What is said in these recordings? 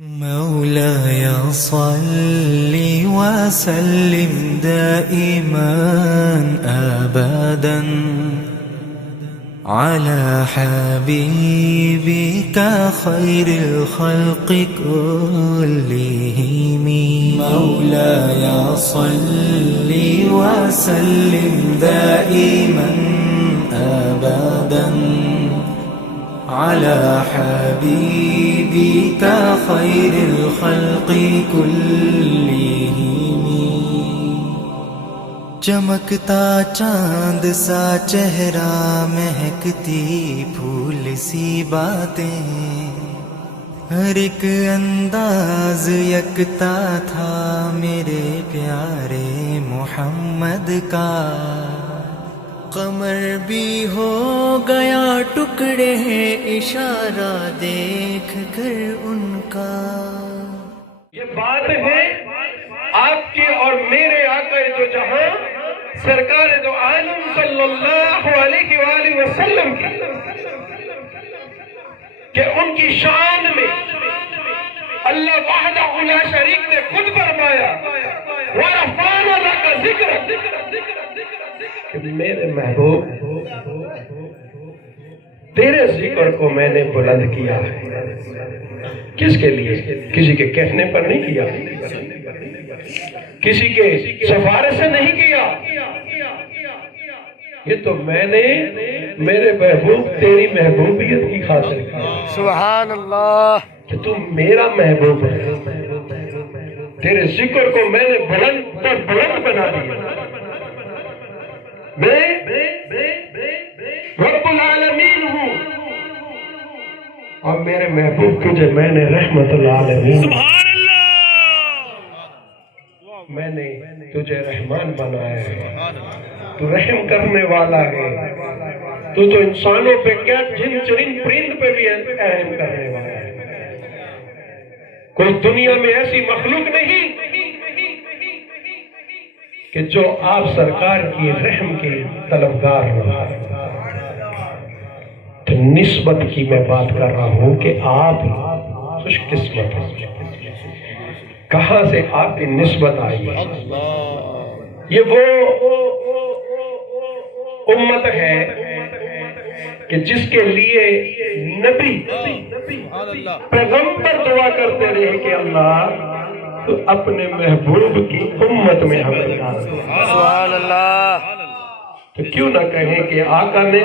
مولاي صل وسلم دائما أبدا على حبيبك خير الخلق كلهم. مولاي صل وسلم دائما أبدا على حبيبك خير الخلق كلهم. چمکتا چاند سا چہرہ، مہکتی پھول سی باتیں، ہر ایک انداز یکتا تھا میرے پیارے محمد کا. قمر بھی ہو گیا ٹکڑے اشارہ دیکھ کر ان کا. یہ بات ہے آپ کے اور میرے آقا جو جہاں سرکار دو عالم صلی اللہ علیہ وآلہ وسلم کی، کہ ان کی شان میں اللہ وحدہ لا شریک نے خود فرمایا وَرَفَعْنَا لَكَ ذِكْرَكَ، کہ میرے محبوب تیرے ذکر کو میں نے بلند کیا ہے. کس کے لیے؟ کسی کے کہنے پر نہیں کیا، کسی کے سفارش سے نہیں کیا. یہ تو میں نے میرے محبوب تیری محبوبیت کی خاطر کیا. سبحان اللہ، کہ تم میرا محبوب ہے. تیرے ذکر کو میں نے بلند پر بلند بنا دیا. میں رب العالمین ہوں اور میرے محبوب تجھے میں نے رحمت العالمین، سبحان اللہ، میں نے تجھے رحمان بنایا ہے. تو رحم کرنے والا ہے. تو انسانوں پہ کیا جن چرند پرند پہ بھی رحم کرنے والا ہے. کوئی دنیا میں ایسی مخلوق نہیں کہ جو آپ سرکار کی رحم کی طلبگار ہو. تو نسبت کی میں بات کر رہا ہوں کہ آپ خوش قسمت ہیں. کہاں سے آپ کی نسبت آئی ہے؟ یہ وہ امت ہے کہ جس کے لیے نبی پیغمبر دعا کرتے رہے کہ اللہ تو اپنے محبوب کی امت میں ہمیں ڈال. سبحان اللہ. تو کیوں نہ کہیں کہ آقا نے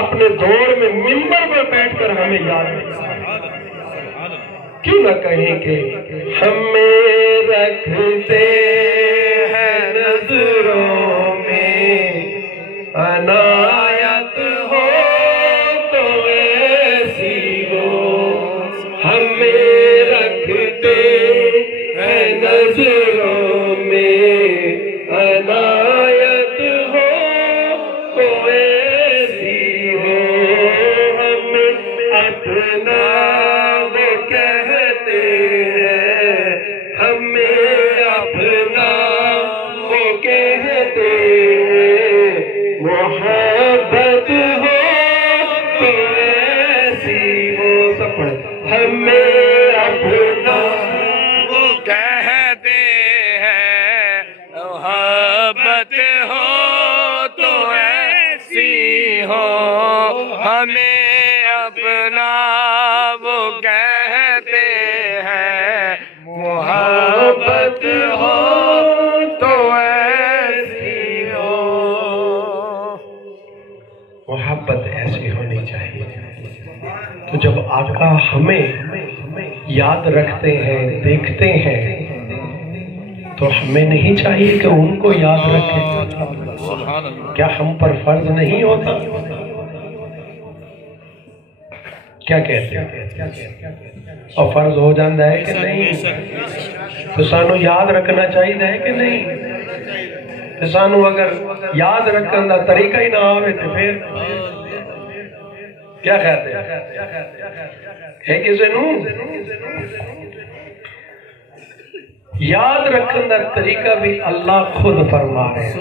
اپنے دور میں منبر پر بیٹھ کر ہمیں یاد رکھا. کیوں نہ کہیں کہ ہمیں رکھتے ہیں نظروں میں عنایت ہو تو ایسی ہو. ہمیں رکھتے ہیں نظروں میں عنایت ہو تو ایسی ہو. ہمیں اپنا وہ کہتے ہیں، ہمیں اپنا وہ کہتے ہیں. محبت ہو تو ایسی ہو. سب پڑھے. ہمیں اپنا وہ کہتے ہیں، محبت ہو تو ایسی ہو. ہمیں اپنا وہ کہتے ہیں، محبت ہو تو ایسی ہو. محبت ایسی ہونی چاہیے. تو جب آقا ہمیں یاد رکھتے ہیں، دیکھتے ہیں، تو ہمیں نہیں چاہیے کہ ان کو یاد رکھیں؟ کیا ہم پر فرض نہیں ہوتا؟ کیا کہتے ہیں؟ اور فرض ہو جاندہ ہے کہ نہیں؟ تو سانو یاد رکھنا چاہیے ہے کہ نہیں؟ تو سانو اگر یاد رکھنے دا طریقہ ہی نہ آوے تو پھر کیا کہتے ہیں؟ ہے کسے نو یاد رکھنے دا طریقہ بھی اللہ خود فرما رہے ہیں.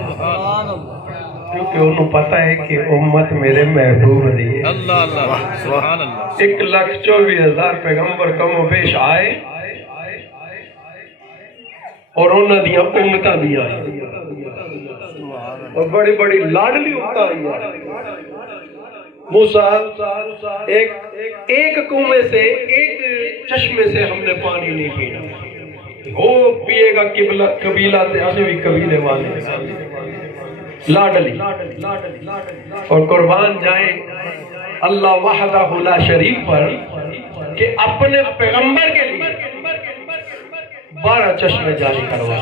کیونکہ انہوں پتا ہے کہ امت میرے محبوب دی اللہ اللہ سبحان اللہ 1,24,000 پیغمبر کم و بیش آئے اور انہوں دیا امتاں دیا اور بڑی بڑی لاڈلی امتاں آئی موسیٰ ایک کنویں سے ایک چشمے سے ہم نے پانی نہیں پینا وہ پیے گا قبیلہ تے ہمیں بھی قبیلے والے لاڈلی اور قربان جائیں اللہ وحدہ لا شریک پر کہ اپنے پیغمبر کے لیے 12 چشمے جاری کروا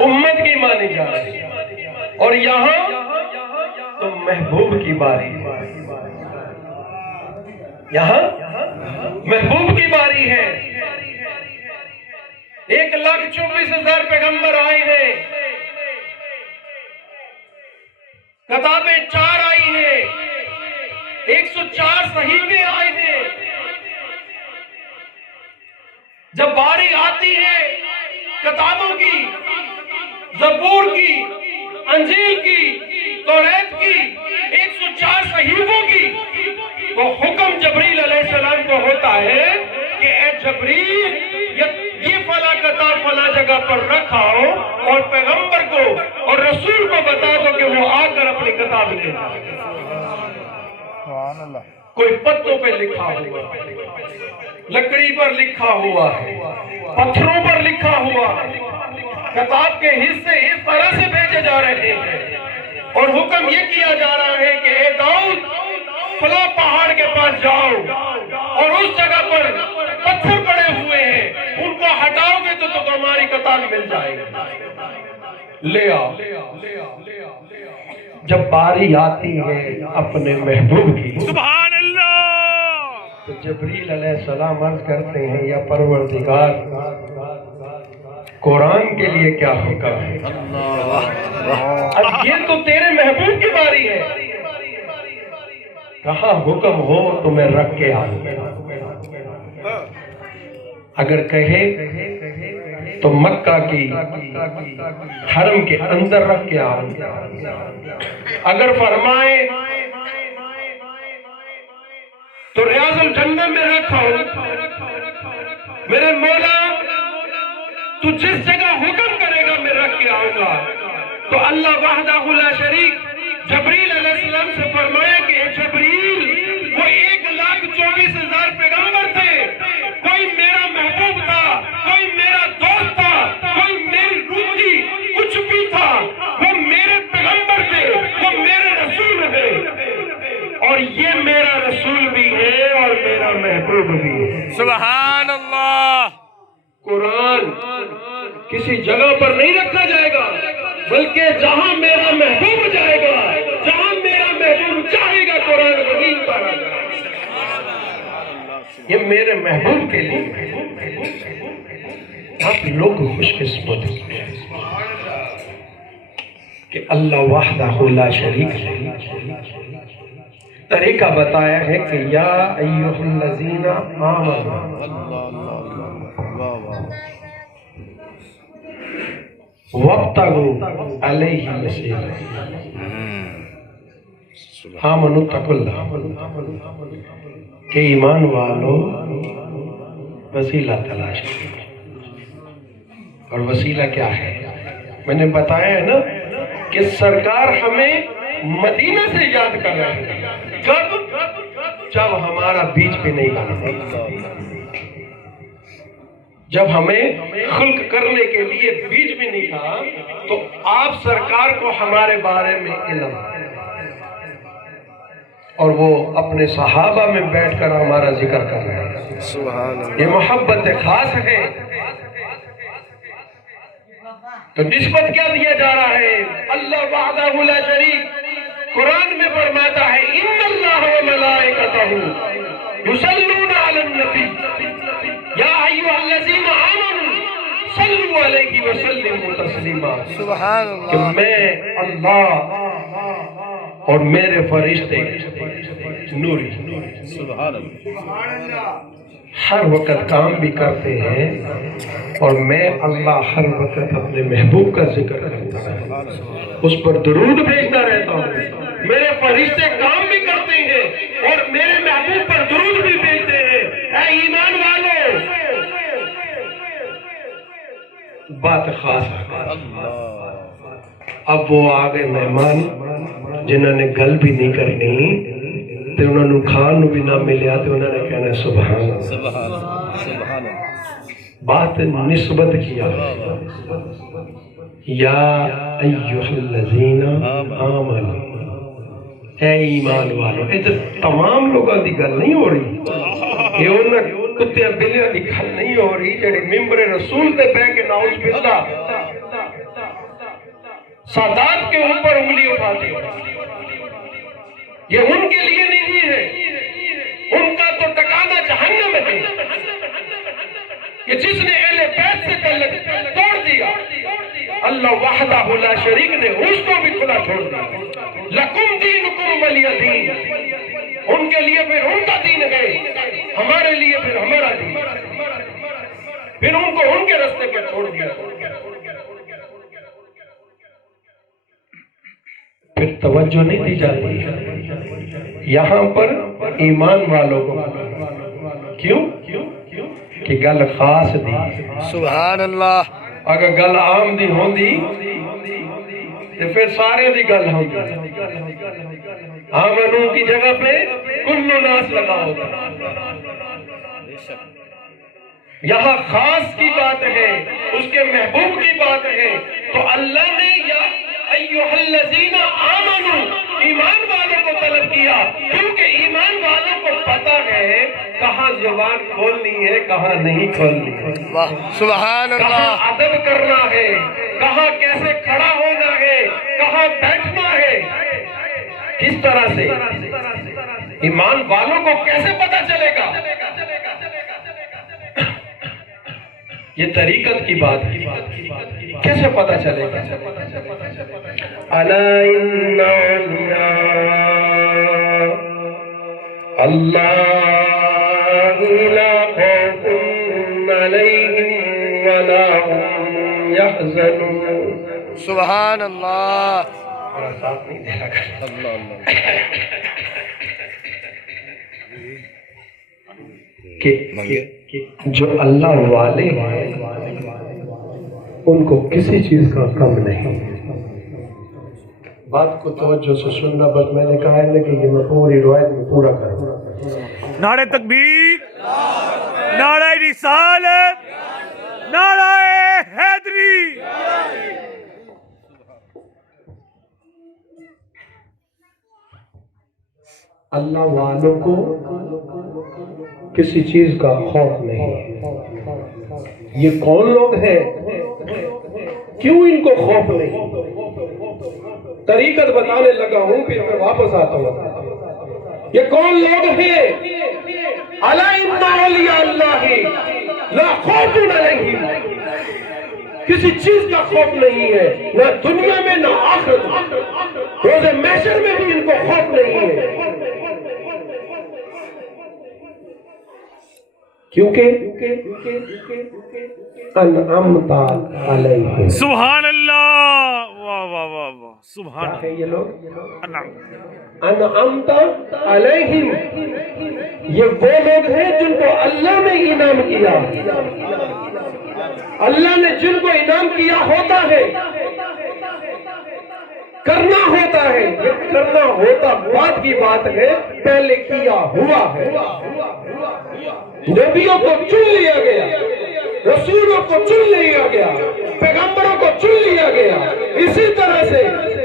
امت کی مانی جا رہی اور یہاں تو محبوب کی باری یہاں محبوب کی باری ہے 1,24,000 پیغمبر آئے ہیں کتابیں 4 آئی ہیں 104 صحیفے آئے ہیں جب باری آتی ہے کتابوں کی زبور کی انجیل کی توریت کی 104 صحیفوں کی وہ حکم جبریل علیہ السلام کو ہوتا ہے کہ اے جبریل یہ فلاں کتاب فلاں جگہ پر رکھاؤ اور پیغمبر کو اور رسول کو بتا دو کہ وہ آ کر اپنی کتاب لے جائے کوئی پتوں پہ لکھا ہوا لکڑی پر لکھا ہوا ہے پتھروں پر لکھا ہوا ہے کتاب کے حصے اس طرح سے بھیجے جا رہے ہیں اور حکم یہ کیا جا رہا ہے کہ اے داؤد فلاں پہاڑ کے پاس جاؤ اور اس جگہ پر پتھر پڑے ہوئے ہیں ان کو ہٹاؤ گے تو تمہاری کتاب مل جائے گی لے آؤ جب باری آتی ہے اپنے محبوب کی سبحان اللہ تو جبریل علیہ السلام عرض کرتے ہیں یا پروردگار قرآن کے لیے کیا حکم ہے اب یہ تو تیرے محبوب کی باری ہے کہاں حکم ہو تو میں رکھ کے آؤں اگر کہے تو مکہ کی حرم کے اندر رکھ کے آؤں اگر فرمائے تو ریاض الجنہ میں رکھو میرے مولا تو جس جگہ حکم کرے گا میں رکھ کے آؤں گا تو اللہ وحدہ لا شریک جبریل علیہ السلام سے فرمایا کہ اے جبریل وہ 1,24,000 پیغمبر تھے کوئی میرا محبوب تھا کوئی میرا دوست تھا کوئی میری روح تھی کچھ بھی تھا وہ میرے پیغمبر تھے وہ میرے رسول تھے اور یہ میرا رسول بھی ہے اور میرا محبوب بھی ہے سبحان اللہ قرآن کسی جگہ پر نہیں رکھا جائے گا بلکہ جہاں میرا محبوب جائے گا جہاں میرا محبوب چاہے گا قرآن مجید پڑھا جائے یہ میرے محبوب کے لیے آپ لوگ خوش قسمت کہ اللہ وحدہ لا شریک ہے طریقہ بتایا ہے کہ یا ایھا الذین آمنوا وابتغوا علیہ الوسیلہ آمنوا اتقوا اللہ کہ ایمان والو وسیلہ تلاش کریں اور وسیلہ کیا ہے میں نے بتایا ہے نا کہ سرکار ہمیں مدینہ سے یاد کر رہے ہیں کب جب ہمارا بیچ پہ نہیں بنا جب ہمیں خلق کرنے کے لیے بیج بھی نہیں تھا تو آپ سرکار کو ہمارے بارے میں علم اور وہ اپنے صحابہ میں بیٹھ کر ہمارا ذکر کر رہے ہیں سبحان اللہ یہ محبت خاص ہے تو نسبت کیا دیا جا رہا ہے اللہ وحدہ لا شریک قرآن میں فرماتا ہے ان اللہ و ملائکتہ یصلون علی النبی یا ایھا الذین آمنوا صلوا علیہ وسلموا تسلیما سبحان کہ اللہ میں اللہ اور میرے فرشتے نوری سبحان اللہ ہر وقت کام بھی کرتے ہیں اور میں اللہ ہر وقت اپنے محبوب کا ذکر کرتا ہوں، اس پر درود بھیجتا رہتا ہوں، میرے فرشتے کام بھی کرتے ہیں اور میرے محبوب پر درود بھی بھیجتے ہیں۔ اے ایمان والو، بات خاص ہے۔ اب وہ آگے مہمان جنہوں نے گل بھی نہیں کرنی تے انہوں نے کھان بھی نہ ملیا تے انہوں نے کہنا سبحان اللہ۔ بات نسبت کیا، یا ایہا الذین آمنوا، اے ایمان والو۔ یہ تمام لوگوں کی گل نہیں ہو رہی، یہ انہوں کتے بلیاں کی گل نہیں ہو رہی جڑے ممبر رسول تے بہ کے نعوذ باللہ سادات کے اوپر انگلی اٹھاتے ہیں۔ یہ ان کے لیے نہیں ہے، ان کا تو ٹکانا جہنم ہے کہ جس نے اہل بیت سے تعلق توڑ دیا، اللہ وحدہ لا شریک نے اس کو بھی کھلا چھوڑ دیا۔ لکم دینکم ولی دین، ان کے لیے پھر ان کا دین ہے، ہمارے لیے پھر ہمارا دین، پھر ان کو ان کے راستے پر چھوڑ دیا۔ پھر توجہ نہیں دی جاتی یہاں پر ایمان والوں کو، کیوں کہ گل خاص دی۔ سبحان اللہ۔ اگر گل عام دی ہوندی تو پھر سارے دی گل ہوندی، آمنو کی جگہ پہ کل ناس لگا ہوتا۔ یہاں خاص کی بات ہے، اس کے محبوب کی بات ہے، تو اللہ نے یا ایہا الذین آمنو، ایمان والوں کو طلب کیا، کیونکہ ایمان والوں کو پتہ ہے کہاں زبان کھولنی ہے کہاں نہیں کھولنی ہے، سبحان اللہ، کہاں ادب کرنا ہے، کہاں کیسے کھڑا ہونا ہے، کہاں بیٹھنا ہے، کس طرح سے۔ ایمان والوں کو کیسے پتہ چلے گا؟ یہ طریقت کی بات ہے، کیسے پتہ چلے گا؟ الا ان اولیاء اللہ لا خوف علیہم ولا هم يحزنون۔ سبحان اللہ۔ اور ساتھ نہیں دے رہا کہ جو اللہ والے ہیں ان کو کسی چیز کا کم نہیں۔ بات کو توجہ سے سننا، بس میں نے کہا ہے کہ یہ میں پوری روایت میں پورا کروں۔ نعرہ تکبیر، نعرہ رسالت، نعرہ حیدری۔ اللہ والوں کو کسی چیز کا خوف نہیں۔ یہ کون لوگ ہیں؟ کیوں ان کو خوف نہیں؟ طریقت بتانے لگا ہوں، پھر میں واپس آتا ہوں۔ یہ کون لوگ ہیں؟ الا ان اولیاء اللہ لا خوف علیہم، کسی چیز کا خوف نہیں ہے، نہ دنیا میں نہ آخرت میں، روز محشر میں بھی ان کو خوف نہیں ہے۔ کیونکہ انعمت علیہم۔ سبحان اللہ، واہ واہ واہ واہ، سبحان کیا ہے اللہ۔ یہ لوگ؟ انعام۔ انعمت علیہم، یہ وہ لوگ ہیں جن کو اللہ نے انعام کیا۔ اللہ نے جن کو انعام کیا ہوتا ہے، کرنا ہوتا ہے، یہ کرنا ہوتا بعد کی بات ہے، پہلے کیا ہوا ہے۔ نبیوں کو چن لیا گیا، رسولوں کو چن لیا گیا، پیغمبروں کو چن لیا گیا، اسی طرح سے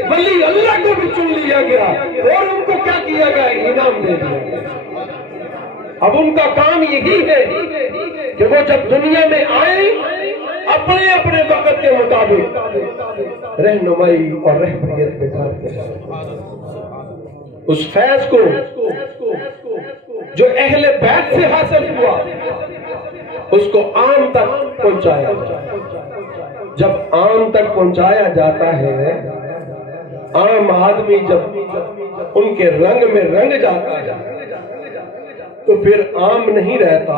ولی اللہ کو بھی چن لیا گیا اور ان کو کیا کیا گیا؟ انعام دے دیا گیا۔ اب ان کا کام یہی ہے کہ وہ جب دنیا میں آئے اپنے اپنے وقت کے مطابق رہنمائی اور رہبریت بٹھاتے ہیں۔ اس فیض کو جو اہل بیت سے حاصل ہوا اس کو عام تک پہنچایا جائے۔ جب عام تک پہنچایا جاتا ہے، عام آدمی جب ان کے رنگ میں رنگ جاتا ہے تو پھر عام نہیں رہتا،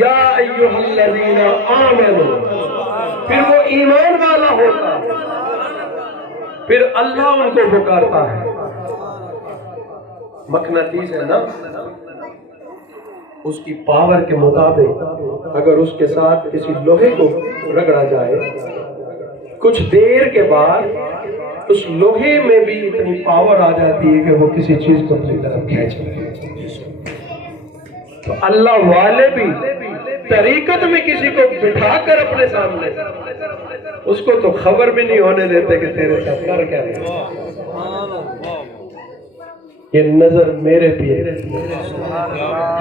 یا ایھا الذین آمنوا، پھر وہ ایمان والا ہوتا ہے، پھر اللہ ان کو پکارتا ہے۔ مقناطیس ہے نا، اس کی پاور کے مطابق اگر اس کے ساتھ کسی لوہے کو رگڑا جائے، کچھ دیر کے بعد اس لوہے میں بھی اتنی پاور آ جاتی ہے کہ وہ کسی چیز کو اپنی طرف کھینچ لے۔ تو اللہ والے بھی طریقت میں کسی کو بٹھا کر اپنے سامنے، اس کو تو خبر بھی نہیں ہونے دیتے کہ تیرے ساتھ کر کیا ہے۔ یہ نظر میرے پیے،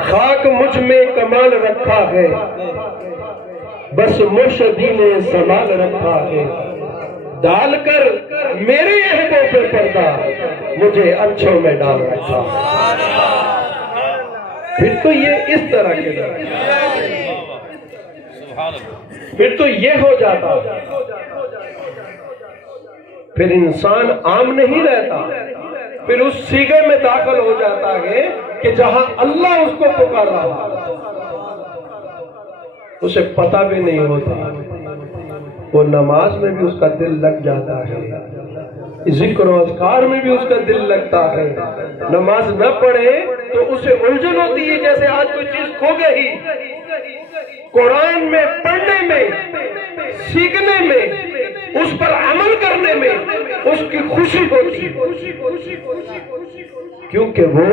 خاک مجھ میں کمال رکھا ہے، بس مرشدی نے سنبھال رکھا ہے، ڈال کر میرے عہدوں پہ پردہ مجھے اچھوں میں ڈال رکھا۔ پھر تو یہ اس طرح کے پھر تو یہ ہو جاتا، پھر انسان عام نہیں رہتا، پھر اس سیغے میں داخل ہو جاتا ہے کہ جہاں اللہ اس کو پکار رہا اسے پتہ بھی نہیں ہوتا، وہ نماز میں بھی اس کا دل لگ جاتا ہے، ذکر و اذکار میں بھی اس کا دل لگتا ہے، نماز نہ پڑھے تو اسے الجھن ہوتی ہے جیسے آج کوئی چیز کھو گئی۔ قرآن میں پڑھنے میں، سیکھنے میں، اس پر عمل کرنے میں اس کی خوشی ہوتی ہے، کیونکہ وہ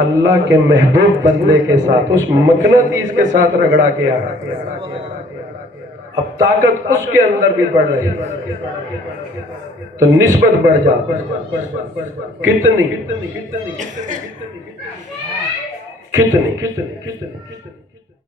اللہ کے محبوب بندے کے ساتھ، اس مقناطیس کے ساتھ رگڑا گیا ہے۔ اب طاقت اس کے اندر بھی بڑھ رہی ہے تو نسبت بڑھ جاتی، کتنی